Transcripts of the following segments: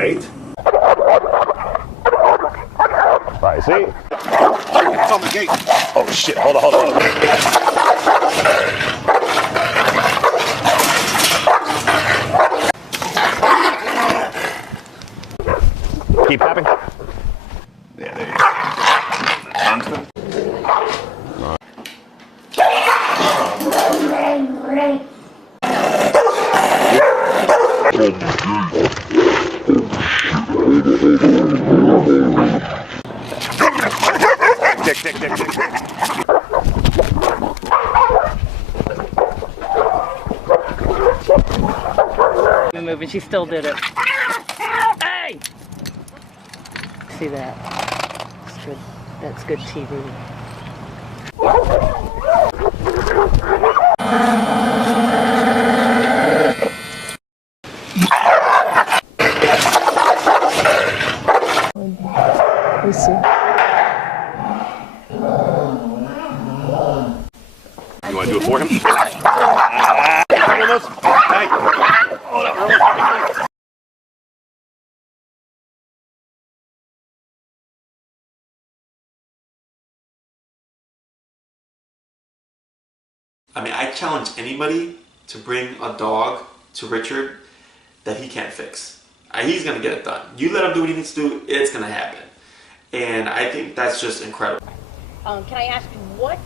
right. Right, see? It's on the gate. Oh shit, hold on. Keep tapping. Yeah, there you go. Constant. Tick. Move, and she still did it. Hey! See that? That's good. That's good TV. We see. You want to do it for him? I mean, I challenge anybody to bring a dog to Richard that he can't fix. He's going to get it done. You let him do what he needs to do, it's going to happen. And I think that's just incredible. Can I ask you, what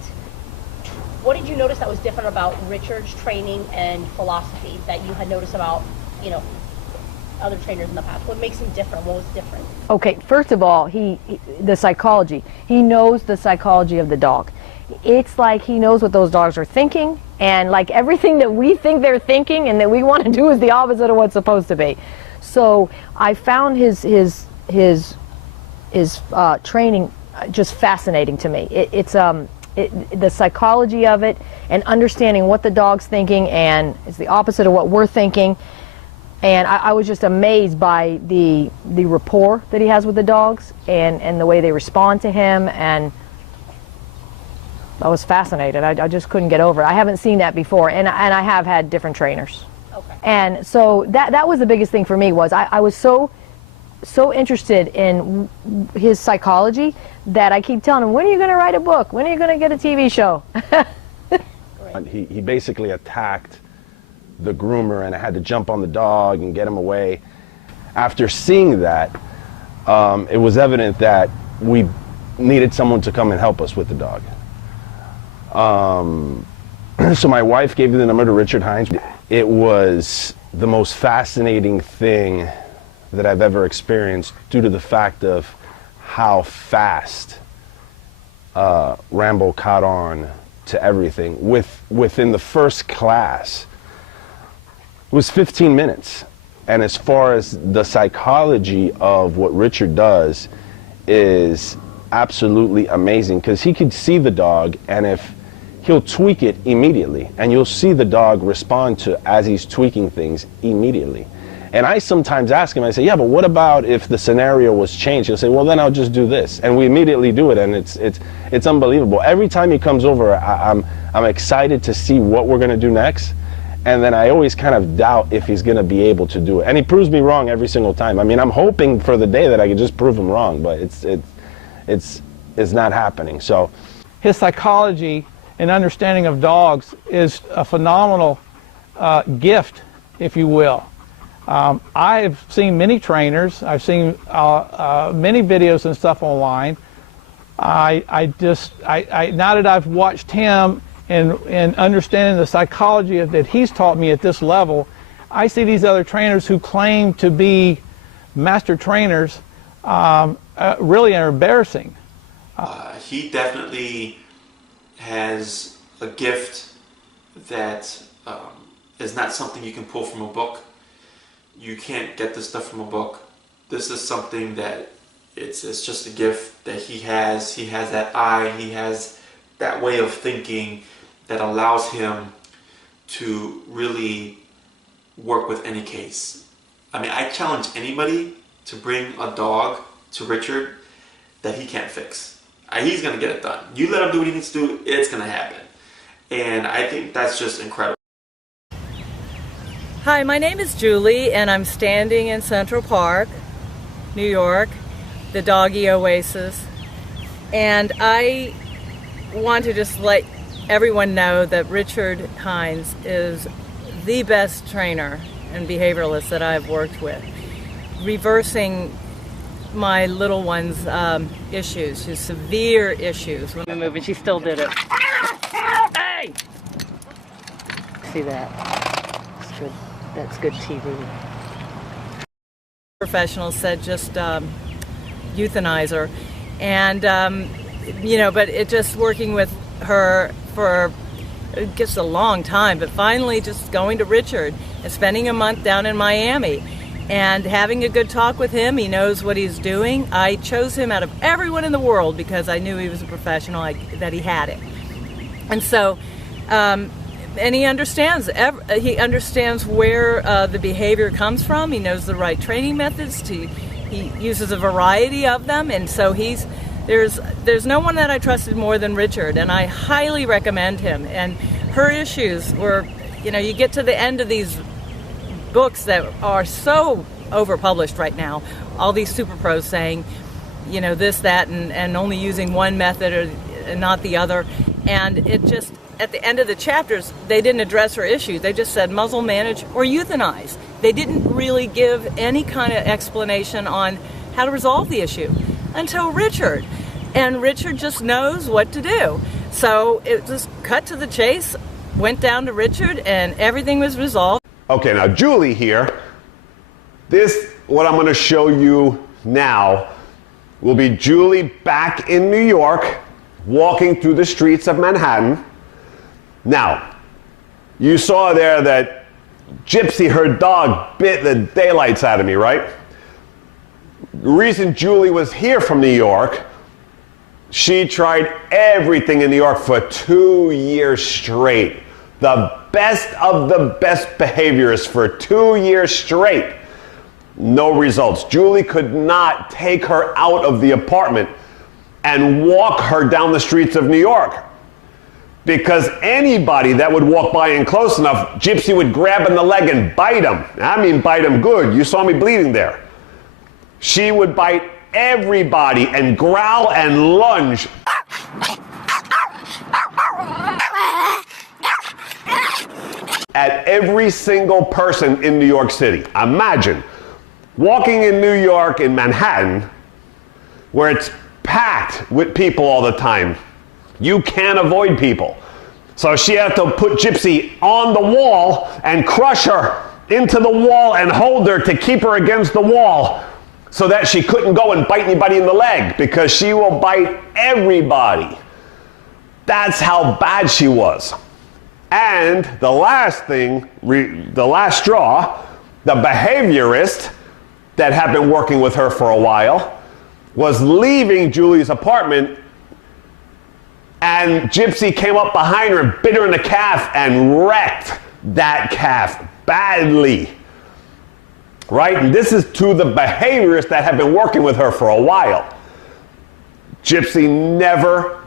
did you notice that was different about Richard's training and philosophy that you had noticed about, other trainers in the past? What makes him different? What was different? Okay, first of all, the psychology. He knows the psychology of the dog. It's like he knows what those dogs are thinking, and like everything that we think they're thinking and that we want to do is the opposite of what's supposed to be. So I found his training just fascinating to me. The psychology of it and understanding what the dog's thinking, and it's the opposite of what we're thinking. And I was just amazed by the rapport that he has with the dogs and the way they respond to him, and I was fascinated. I just couldn't get over it. I haven't seen that before, and I have had different trainers. Okay. And so that was the biggest thing for me, was I was so interested in his psychology that I keep telling him, when are you going to write a book? When are you going to get a TV show? He basically attacked the groomer, and I had to jump on the dog and get him away. After seeing that, it was evident that we needed someone to come and help us with the dog. So my wife gave me the number to Richard Hines. It was the most fascinating thing that I've ever experienced, due to the fact of how fast Rambo caught on to everything. Within the first class, it was 15 minutes. And as far as the psychology of what Richard does is absolutely amazing, because he could see the dog, and if he'll tweak it immediately, and you'll see the dog respond to as he's tweaking things immediately. And I sometimes ask him, I say, yeah, but what about if the scenario was changed? He'll say, well, then I'll just do this. And we immediately do it, and it's unbelievable. Every time he comes over, I'm excited to see what we're gonna do next. And then I always kind of doubt if he's gonna be able to do it. And he proves me wrong every single time. I mean, I'm hoping for the day that I can just prove him wrong, but it's not happening. So his psychology and understanding of dogs is a phenomenal gift, if you will. I've seen many trainers. I've seen many videos and stuff online. Now that I've watched him and understanding the psychology that he's taught me at this level, I see these other trainers who claim to be master trainers really are embarrassing. He definitely has a gift that is not something you can pull from a book. You can't get this stuff from a book. This is something that it's just a gift that he has. He has that eye, he has that way of thinking that allows him to really work with any case. I mean, I challenge anybody to bring a dog to Richard that he can't fix. He's going to get it done. You let him do what he needs to do, it's going to happen. And I think that's just incredible. Hi, my name is Julie, and I'm standing in Central Park New York, the Doggy Oasis, and I want to just let everyone know that Richard Hines is the best trainer and behavioralist that I've worked with, reversing my little one's issues, his severe issues. The movie, she still did it. Hey! See that? That's good. That's good TV. Professionals said just euthanize her, and but it just working with her for just a long time, but finally just going to Richard and spending a month down in Miami and having a good talk with him. He knows what he's doing. I chose him out of everyone in the world because I knew he was a professional, that he had it. And so, and he understands where the behavior comes from. He knows the right training methods. He uses a variety of them, and so there's no one that I trusted more than Richard, and I highly recommend him. And her issues were, you get to the end of these books that are so overpublished right now, all these super pros saying, this, that, and only using one method and not the other. And it just, at the end of the chapters, they didn't address her issues. They just said muzzle, manage, or euthanize. They didn't really give any kind of explanation on how to resolve the issue until Richard. And Richard just knows what to do. So it just cut to the chase, went down to Richard, and everything was resolved. Okay, now Julie here, what I'm going to show you now will be Julie back in New York, walking through the streets of Manhattan. Now, you saw there that Gypsy, her dog, bit the daylights out of me, right? The reason Julie was here from New York, she tried everything in New York for 2 years straight. The best of the best behaviorists for 2 years straight. No results. Julie could not take her out of the apartment and walk her down the streets of New York. Because anybody that would walk by and close enough, Gypsy would grab in the leg and bite him. I mean bite him good. You saw me bleeding there. She would bite everybody and growl and lunge. At every single person in New York City. Imagine walking in New York, in Manhattan, where it's packed with people all the time. You can't avoid people. So she had to put Gypsy on the wall and crush her into the wall and hold her to keep her against the wall so that she couldn't go and bite anybody in the leg, because she will bite everybody. That's how bad she was. And the last thing, the last straw, the behaviorist that had been working with her for a while was leaving Julie's apartment, and Gypsy came up behind her and bit her in the calf and wrecked that calf badly. Right? And this is to the behaviorists that have been working with her for a while. Gypsy never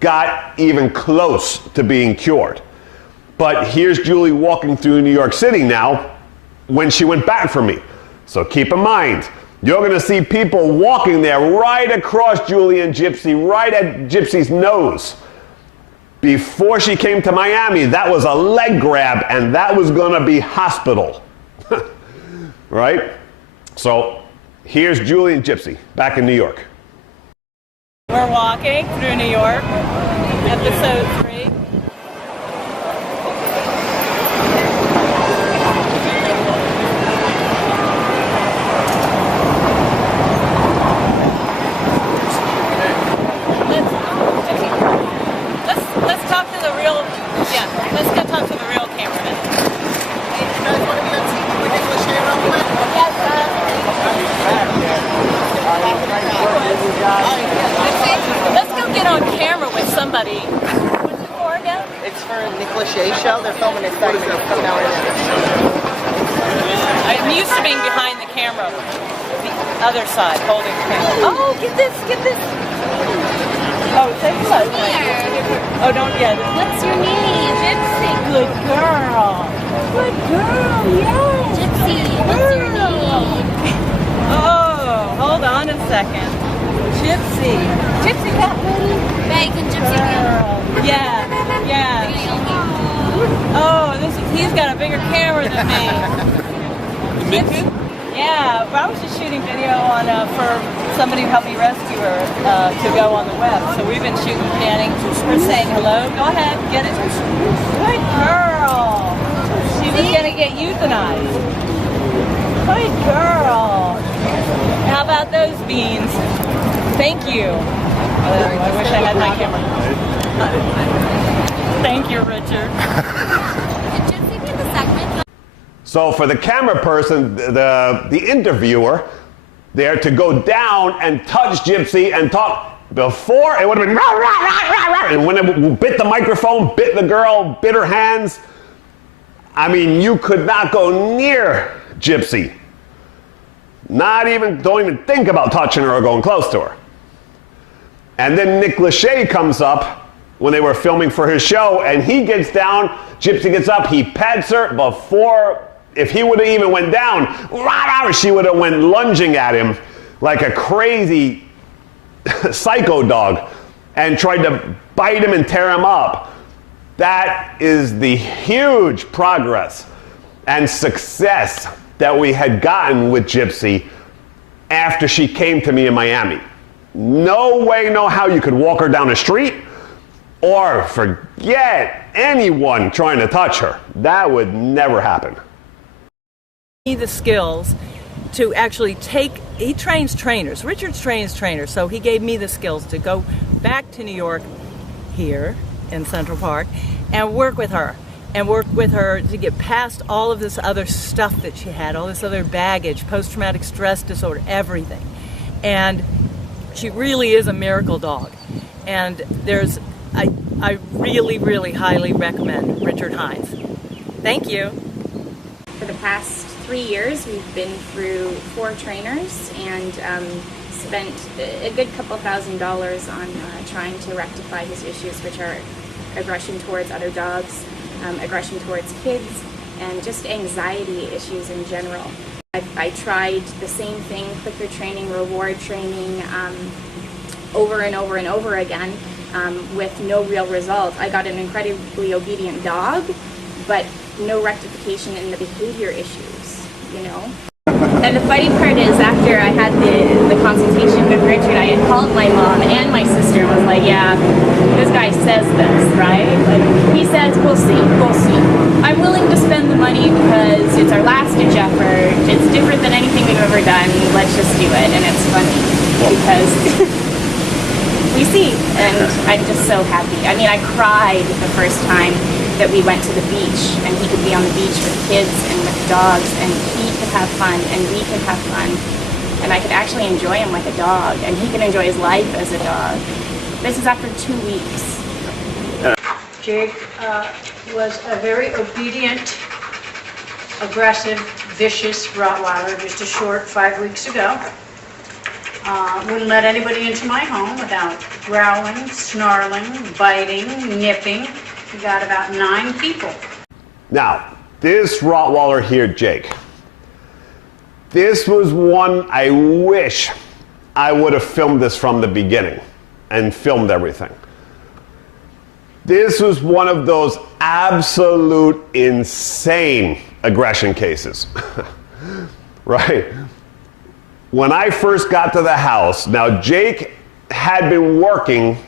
got even close to being cured. But here's Julie walking through New York City now when she went back for me. So keep in mind, you're going to see people walking there right across Julie and Gypsy, right at Gypsy's nose. Before she came to Miami, that was a leg grab, and that was going to be hospital. Right? So here's Julie and Gypsy back in New York. We're walking through New York, episode 3. Let's talk to the real, let's go talk to the real cameraman. Let's go get on camera with somebody. What's it for again? It's for a Nick Lachey show. They're filming a segment. It's coming out right now. I'm used to being behind the camera, the other side, holding the camera. Oh, get this. Oh, say hello. Oh, don't get it. What's your name? Gypsy. Good girl. Good girl, yes. Gypsy, what's your name? Oh. second. Gypsy. Gypsy cat lady. Bacon gypsy girl. Yeah, yeah. Oh, he's got a bigger camera than me. Gypsy? Yeah, but I was just shooting video on for somebody who helped me rescue her to go on the web. So we've been shooting panning. We're saying hello. Go ahead, get it. Good girl. She was gonna get euthanized. Good girl. How about those beans? Thank you. I wish I had my camera. Thank you, Richard. Did Gypsy be in the segment? So for the camera person, the interviewer, there to go down and touch Gypsy and talk, before it would have been rah, rah, rah, rah, rah. And when it bit the microphone, bit the girl, bit her hands, I mean, you could not go near Gypsy. Don't even think about touching her or going close to her. And then Nick Lachey comes up when they were filming for his show, and he gets down, Gypsy gets up, he pets her before, if he would have even went down, she would have went lunging at him like a crazy psycho dog and tried to bite him and tear him up. That is the huge progress and success that we had gotten with Gypsy after she came to me in Miami. No way, no how you could walk her down the street or forget anyone trying to touch her. That would never happen. The skills to actually he trains trainers. Richard trains trainers, so he gave me the skills to go back to New York here in Central Park and work with her to get past all of this other stuff that she had, all this other baggage, post-traumatic stress disorder, everything. And she really is a miracle dog. And I really, really highly recommend Richard Hines. Thank you. For the past 3 years, we've been through 4 trainers and spent a good couple $1,000s on trying to rectify his issues, which are aggression towards other dogs, aggression towards kids, and just anxiety issues in general. I tried the same thing, clicker training, reward training, over and over and over again with no real result. I got an incredibly obedient dog, but no rectification in the behavior issues, you know? And the funny part is, after I had the consultation with Richard, I had called my mom and my sister and was like, yeah, this guy says this, right? Like, he says, we'll see, we'll see. I'm willing to spend the money because it's our last-ditch effort. It's different than anything we've ever done. Let's just do it. And it's funny because we see, and I'm just so happy. I mean, I cried the first time that we went to the beach, and he could be on the beach with kids and with dogs, and he could have fun, and we could have fun, and I could actually enjoy him like a dog, and he can enjoy his life as a dog. This is after 2 weeks. Jake was a very obedient, aggressive, vicious Rottweiler just a short 5 weeks ago. Wouldn't let anybody into my home without growling, snarling, biting, nipping. We got about 9 people. Now, this Rottweiler here, Jake, this was one I wish I would have filmed this from the beginning and filmed everything. This was one of those absolute insane aggression cases, right? When I first got to the house, now Jake had been working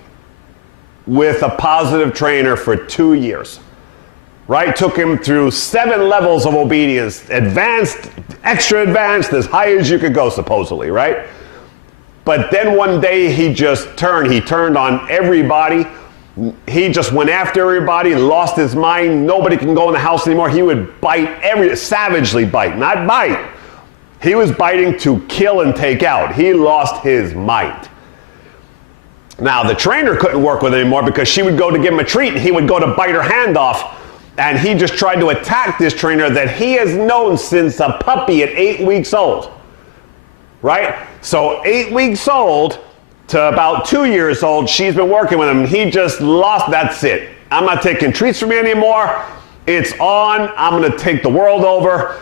with a positive trainer for 2 years, right? Took him through 7 levels of obedience, advanced, extra advanced, as high as you could go, supposedly, right? But then one day he turned on everybody. He just went after everybody and lost his mind. Nobody can go in the house anymore. He would bite, savagely bite, not bite. He was biting to kill and take out. He lost his mind. Now, the trainer couldn't work with him anymore because she would go to give him a treat and he would go to bite her hand off, and he just tried to attack this trainer that he has known since a puppy at 8 weeks old, right? So 8 weeks old to about 2 years old, she's been working with him, and he just lost, that's it. I'm not taking treats from you anymore. It's on, I'm gonna take the world over.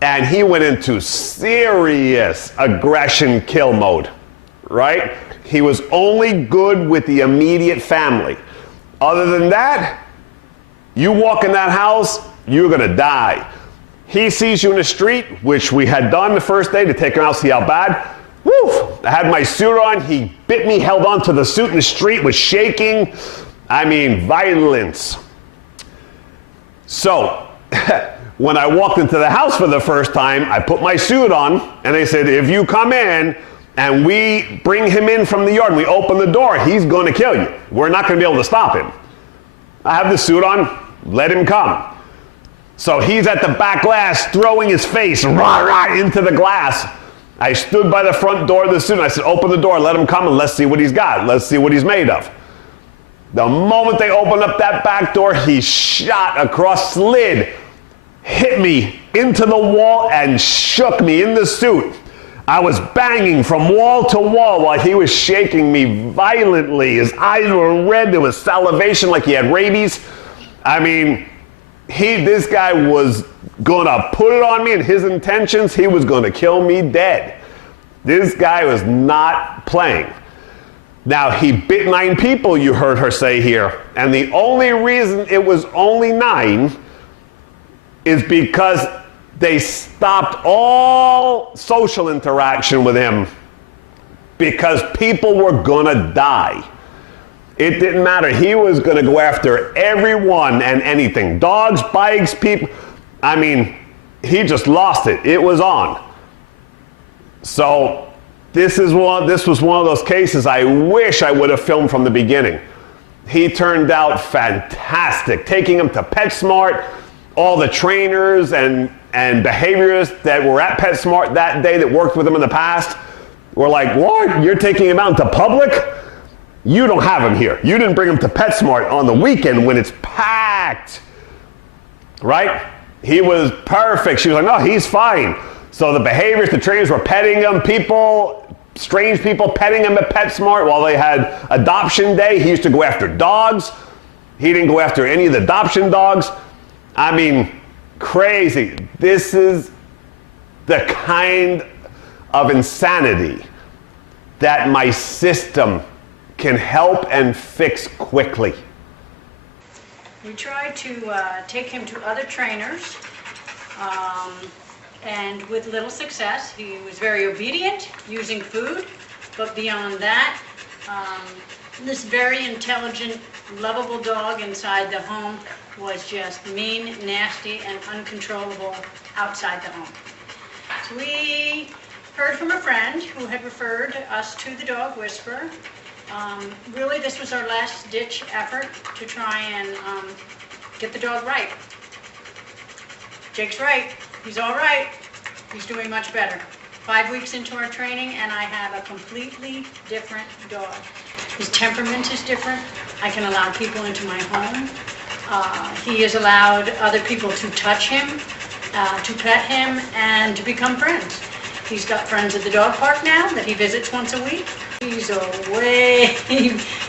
And he went into serious aggression kill mode. right? He was only good with the immediate family. Other than that, you walk in that house, you're gonna die. He sees you in the street, which we had done the first day to take him out, see how bad. Woo! I had my suit on, he bit me, held on to the suit in the street, was shaking. I mean, violence. So, when I walked into the house for the first time, I put my suit on, and they said, if you come in and we bring him in from the yard and we open the door, he's going to kill you. We're not going to be able to stop him. I have the suit on, let him come. So he's at the back glass throwing his face rah, rah, into the glass. I stood by the front door of the suit and I said, open the door, let him come and let's see what he's got. Let's see what he's made of. The moment they opened up that back door, he shot across, slid, hit me into the wall and shook me in the suit. I was banging from wall to wall while he was shaking me violently. His eyes were red. There was salivation like he had rabies. I mean, this guy was gonna put it on me, and his intentions, he was gonna kill me dead. This guy was not playing. Now, he bit 9 people, you heard her say here, and the only reason it was only 9 is because they stopped all social interaction with him because people were gonna die. It didn't matter. He was gonna go after everyone and anything. Dogs, bikes, people. I mean, he just lost it. It was on. So this was one of those cases I wish I would have filmed from the beginning. He turned out fantastic. Taking him to PetSmart, all the trainers and behaviorists that were at PetSmart that day that worked with him in the past were like, what? You're taking him out into public? You don't have him here. You didn't bring him to PetSmart on the weekend when it's packed. Right? He was perfect. She was like, no, he's fine. So the behaviorists, the trainers were petting him. Strange people petting him at PetSmart while they had adoption day. He used to go after dogs. He didn't go after any of the adoption dogs. I mean, crazy. This is the kind of insanity that my system can help and fix quickly. We tried to take him to other trainers, and with little success. He was very obedient, using food, but beyond that, this very intelligent, lovable dog inside the home was just mean, nasty, and uncontrollable outside the home. So we heard from a friend who had referred us to the Dog Whisperer. Really, this was our last-ditch effort to try and get the dog right. Jake's right. He's all right. He's doing much better. 5 weeks into our training, and I have a completely different dog. His temperament is different. I can allow people into my home. He has allowed other people to touch him, to pet him, and to become friends. He's got friends at the dog park now that he visits once a week. He's a way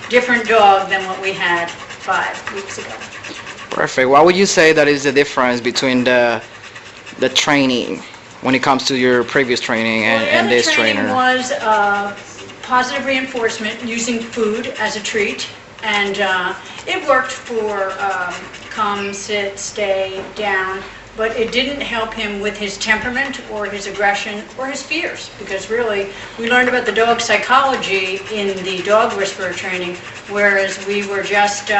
different dog than what we had 5 weeks ago. Perfect. What would you say that is the difference between the training when it comes to your previous training and this trainer? The training was positive reinforcement using food as a treat, and it worked for come, sit, stay, down, but it didn't help him with his temperament or his aggression or his fears, because really we learned about the dog psychology in the Dog Whisperer training, whereas we were just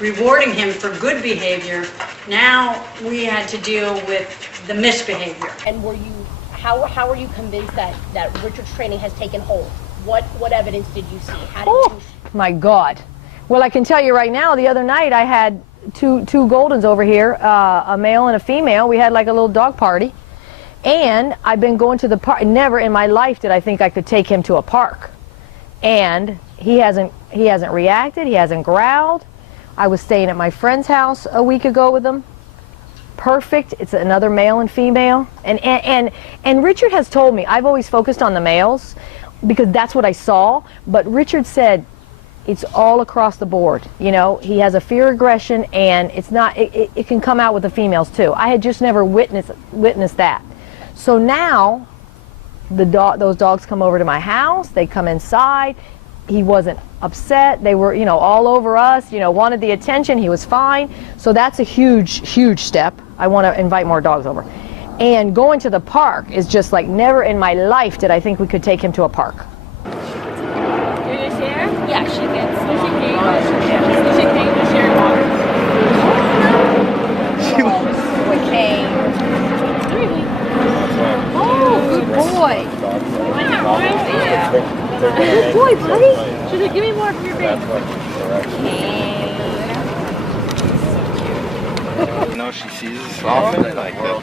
rewarding him for good behavior. Now we had to deal with the misbehavior. And how were you convinced that Richard's training has taken hold? What evidence did you see? How did you? My God. Well, I can tell you right now, the other night I had two Goldens over here, a male and a female. We had like a little dog party. And I've been going to the park. Never in my life did I think I could take him to a park. And he hasn't reacted, he hasn't growled. I was staying at my friend's house a week ago with him. Perfect. It's another male and female. And Richard has told me, I've always focused on the males because that's what I saw, but Richard said it's all across the board. You know, he has a fear aggression, and it's not, it can come out with the females too. I had just never witnessed that. So now those dogs come over to my house, they come inside. He wasn't upset. They were, you know, all over us, you know, wanted the attention. He was fine. So that's a huge, huge step. I want to invite more dogs over. And going to the park is just like, never in my life did I think we could take him to a park. You're gonna share? Yeah, she gets. Is she paying to share water? With Kane. Oh, good boy. Yeah. Good boy, buddy. She said, give me more from your baby. No, she sees us often. Like that.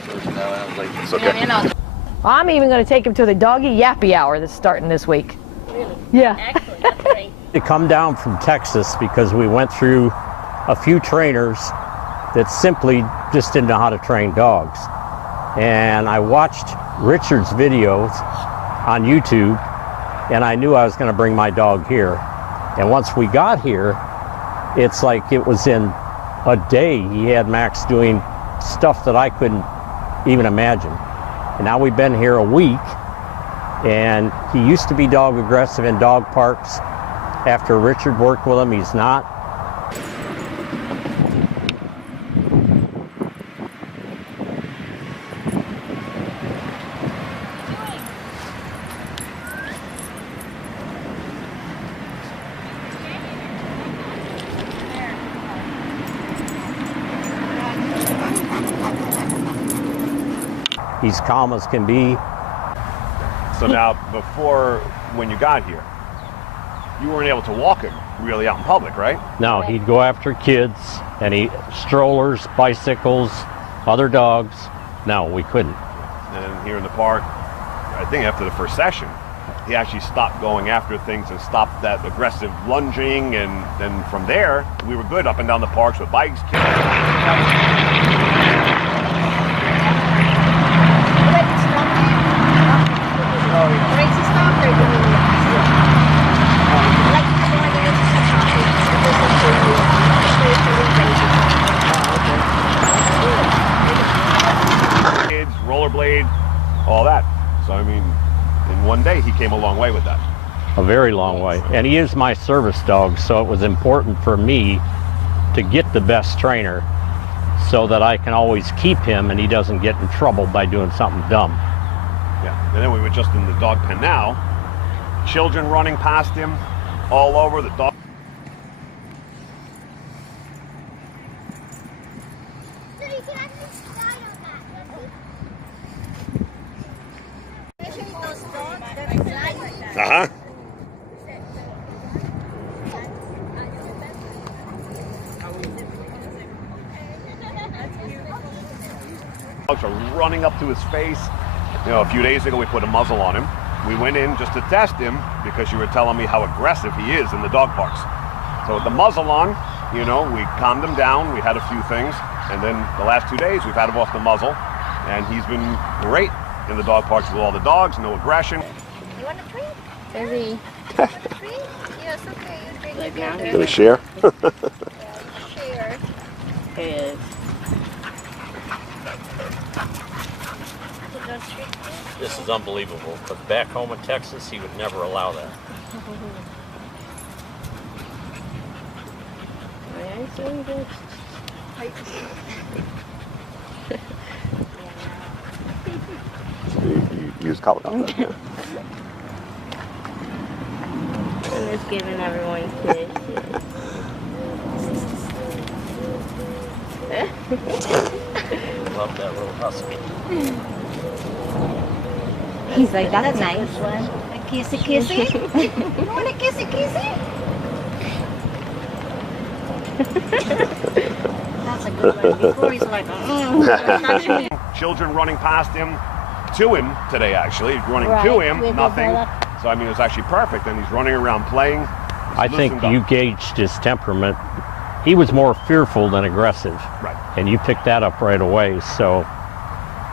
It's okay. I'm even going to take him to the doggy yappy hour that's starting this week. Really? Yeah. Excellent. That's great. To come down from Texas because we went through a few trainers that simply just didn't know how to train dogs. And I watched Richard's videos on YouTube, and I knew I was going to bring my dog here. And once we got here, it's like it was in a day he had Max doing stuff that I couldn't even imagine. And now we've been here a week, and he used to be dog aggressive in dog parks. After Richard worked with him, he's not. He's calm as can be. So now, before, when you got here, you weren't able to walk him really out in public, right? No, he'd go after kids, and strollers, bicycles, other dogs. No, we couldn't. And here in the park, I think after the first session, he actually stopped going after things and stopped that aggressive lunging, and then from there, we were good up and down the parks with bikes. Kids, rollerblade, all that. So I mean, in one day he came a long way with that. A very long way. And he is my service dog, so it was important for me to get the best trainer so that I can always keep him and he doesn't get in trouble by doing something dumb. Yeah, and then we were just in the dog pen now. Children running past him all over the dog. Uh-huh. Dogs are running up to his face. You know, a few days ago we put a muzzle on him. We went in just to test him because you were telling me how aggressive he is in the dog parks. So with the muzzle on, you know, we calmed him down. We had a few things. And then the last 2 days we've had him off the muzzle. And he's been great in the dog parks with all the dogs, no aggression. You want a treat? Baby. You want a treat? Yes, okay. You drink it. Gonna share? Share. It is. This is unbelievable, but back home in Texas, he would never allow that. You use color. I'm just giving everyone kisses. Love that little husky. He's like, that's a nice one. A kissy kissy? You want a kissy kissy? That's a good one. Before he's like, Children running past him, to him today actually. Running Right, to him, with nothing. Isabella. So I mean, it was actually perfect. And he's running around playing. I think you gauged his temperament. He was more fearful than aggressive. Right. And you picked that up right away. So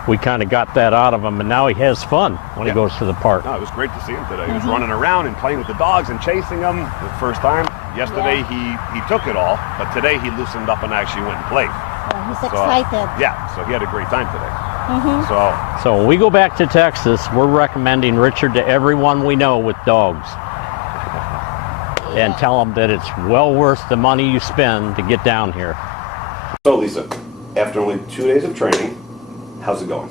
we kind of got that out of him, and now he has fun when he goes to the park. No, it was great to see him today. He was running around and playing with the dogs and chasing them the first time. Yesterday he took it all, but today he loosened up and actually went and played. he's So, excited. Yeah, so he had a great time today. So when we go back to Texas, we're recommending Richard to everyone we know with dogs. And tell them that it's well worth the money you spend to get down here. So Lisa, after only 2 days of training, how's it going?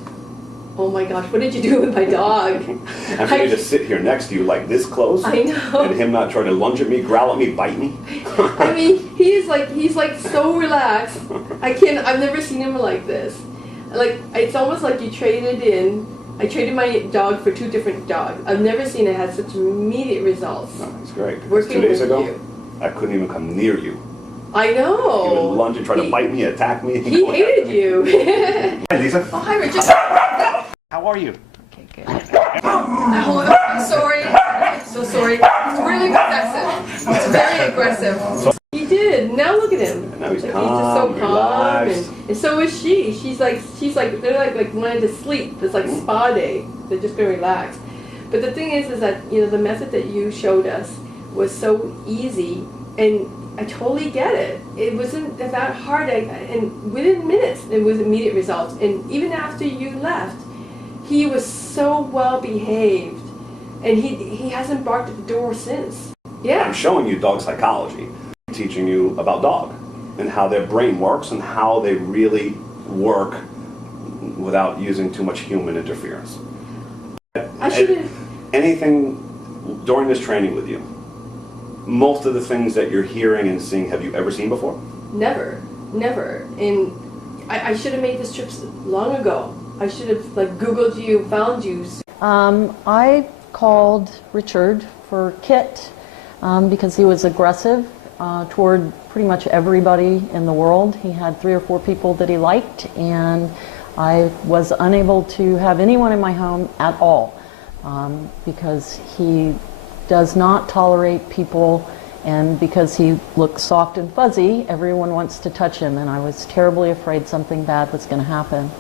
Oh my gosh, what did you do with my dog? And for me to sit here next to you like this close, I know. and him not try to lunge at me, growl at me, bite me. I mean, he's like so relaxed. I've never seen him like this. Like, it's almost like you traded in. I traded my dog for 2 different dogs. I've never seen it have such immediate results. No, it's great. Because Working 2 days with ago, you. I couldn't even come near you. I know. He would lunge and try to bite me, attack me. He hated you. Hi, Lisa. Oh, hi, Richard. How are you? Oh, I'm sorry. I'm so sorry. It's really aggressive. It's very aggressive. He did. Now look at him. And now he's Like, calm, just so calm, relaxed. and so is she. She's like they're like wanting to sleep. It's like spa day. They're just gonna relax. But the thing is that the method that you showed us was so easy, and I totally get it. It wasn't that hard, and within minutes it was immediate results. And even after you left, he was so well behaved, and he hasn't barked at the door since. Yeah. I'm showing you dog psychology, teaching you about dog and how their brain works and how they really work without using too much human interference. I should have. Anything during this training with you, most of the things that you're hearing and seeing, have you ever seen before? Never. And I should have made this trip long ago. I should have Googled you, found you. I called Richard for Kit because he was aggressive toward pretty much everybody in the world. He had 3 or 4 people that he liked, and I was unable to have anyone in my home at all because he does not tolerate people, and because he looks soft and fuzzy, everyone wants to touch him, and I was terribly afraid something bad was going to happen.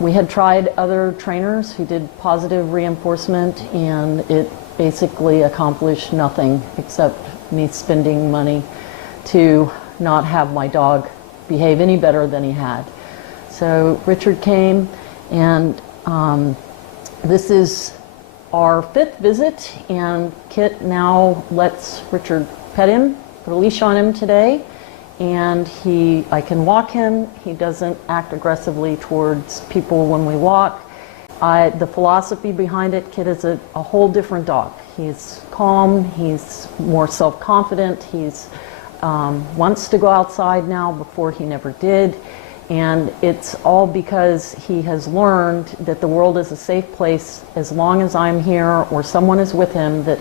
We had tried other trainers who did positive reinforcement, and it basically accomplished nothing except me spending money to not have my dog behave any better than he had. So Richard came, and this is our 5th visit, and Kit now lets Richard pet him, put a leash on him today, and I can walk him. He doesn't act aggressively towards people when we walk. The philosophy behind it, Kit is a whole different dog. He's calm, he's more self-confident, he's wants to go outside now before he never did. And it's all because he has learned that the world is a safe place as long as I'm here or someone is with him, that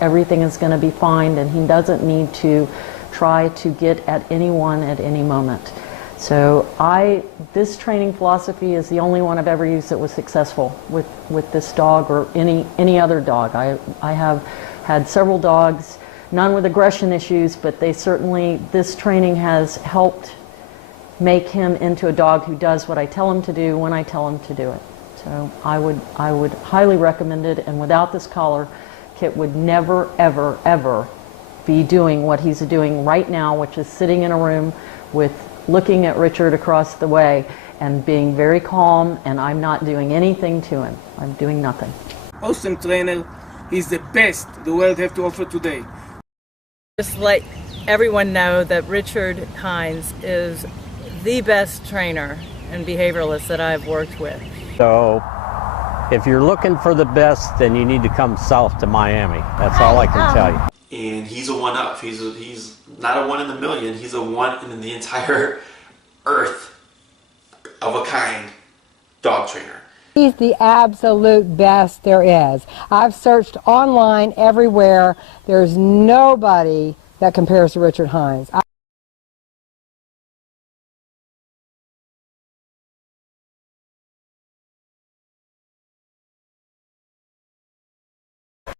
everything is going to be fine, and he doesn't need to try to get at anyone at any moment. So this training philosophy is the only one I've ever used that was successful with this dog or any other dog. I have had several dogs, none with aggression issues, but this training has helped make him into a dog who does what I tell him to do when I tell him to do it. So I would highly recommend it, and without this collar, Kit would never, ever, ever be doing what he's doing right now, which is sitting in a room looking at Richard across the way and being very calm, and I'm not doing anything to him. I'm doing nothing. Awesome trainer. He's the best the world have to offer today. Just let everyone know that Richard Hines is the best trainer and behavioralist that I've worked with. So if you're looking for the best, then you need to come south to Miami. That's all I can tell you. And he's a one-up. He's not a 1 in a million. He's a 1 in the entire earth of a kind dog trainer. He's the absolute best there is. I've searched online everywhere. There's nobody that compares to Richard Hines.